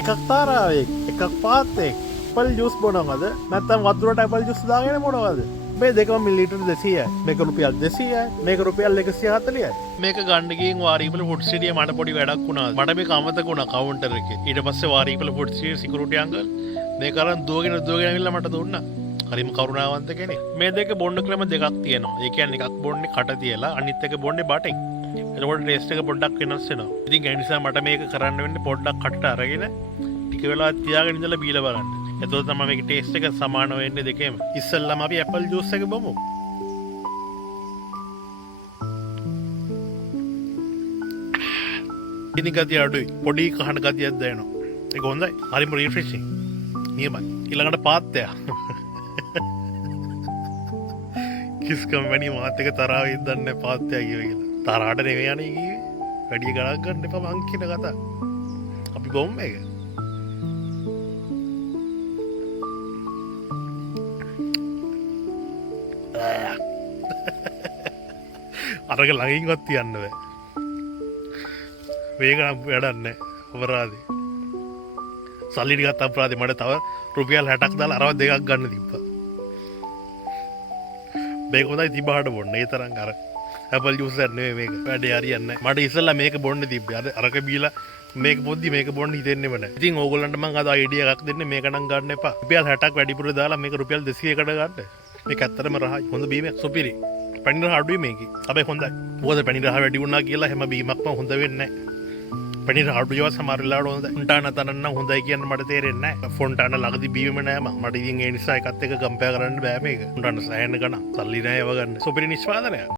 එකක් තාරාවෙක් එකක් පාත්තෙක් Apple juice බොනවද නැත්නම් වතුරට ඇපල් ජූස් දාගෙන බොනවද? මේ දෙකම මිලිලිටර් 200යි. මේක රුපියල් 200යි. මේක රුපියල් 140යි. මේක ගන්න ගිහින් වාරීපල ෆුඩ් සිටියේ මට පොඩි වැඩක් වුණා. මට මේක අමතක වුණා කවුන්ටර් එකේ. ඊට පස්සේ වාරීපල ෆුඩ් සිටියේ සිකියුරිටි අංකල් මේක අරන් දුවගෙන ඇවිල්ලා මට දුන්නා. හරිම කරුණාවන්ත කෙනෙක්. මේ දෙක බොන්න ක්‍රම දෙකක් තියෙනවා. ඒ කියන්නේ එකක් බොන්නේ කට තියලා අනිත් එක බොන්නේ බටෙන්. එතකොට ටේස්ට් එක පොඩ්ඩක් වෙනස් වෙනවා. ඉතින් ඒ නිසා මට මේක කරන්න වෙන්නේ පොඩ්ඩක් කටට අරගෙන ටික වෙලාවක් තියාගෙන ඉඳලා බීලා බලන්න. එතකොට තමයි මේකේ ටේස්ට් එක සමාන වෙන්නේ දෙකේම. ඉස්සෙල්ලාම අපි ඇපල් ජූස් එක බොමු. ඉතින් ගතිය අඩුයි. පොඩි කහන ගතියක් දැනෙනවා. ඒක හොඳයි. හරිම රිෆ්‍රෙෂින්. නියමයි. ඊළඟට පාත්තය. කිස්කම් වැනි මාත් එක තරහව ඉදන්නේ පාත්තය කිව්වේ කියලා. තරහට නෙවෙයි යන්නේ කිව්වේ. වැඩි ගණන් ගන්න එපා මං කියන කතා. අපි බොමු මේක. අරක ළඟින්වත් තියන්න බෑ. මේක නම් වැඩක් නැහැ. අපරාධේ. සල්ලි ටිකක් අපරාධේ. මට තව රුපියල් 60ක් දාලා අරව දෙකක් ගන්න තිබ්බා. මේක හොඳයි තිබහට බොන්න. ඒ තරම් අර ඇපල් ජූස් එකක් නෙමෙයි මේක. වැඩේ හරියන්නේ නැහැ. මට ඉස්සෙල්ලා මේක බොන්න තිබ්බේ. අරක බීලා මේක පොද්දි මේක බොන්න හිතෙන්නේම නැහැ. ඉතින් ඕගොල්ලන්ට මම අද අයිඩියා එකක් දෙන්නේ මේක නම් ගන්න එපා. රුපියල් 60ක් වැඩිපුර දාලා මේක රුපියල් 200කට ගන්න. මේක ඇත්තටම රහයි. හොඳ බීමක් සුපිරි. පැණි රහ අඩුයි මේකේ. හැබැයි හොඳයි. මොකද පැණි රහ වැඩි වුණා කියලා හැම බීමක්ම හොඳ වෙන්නේ නැහැ. පැණි රහ අඩු ඒවා සමහර වෙලාවට හොඳයි. ෆොන්ටානා තනන්න හොඳයි කියන්න මට තේරෙන්නේ නැහැ. ෆොන්ටානා ළඟදී බීමම නැහැ මම. මට ඉතින් ඒ නිසා එකත් එක්ක කම්පෙයාර් කරන්න බෑ මේක. ෆොන්ටානා සෑහෙන ගණන්. සල්ලි නැහැ ඒව ගන්න. සුපිරි නිෂ්පාදනයක්.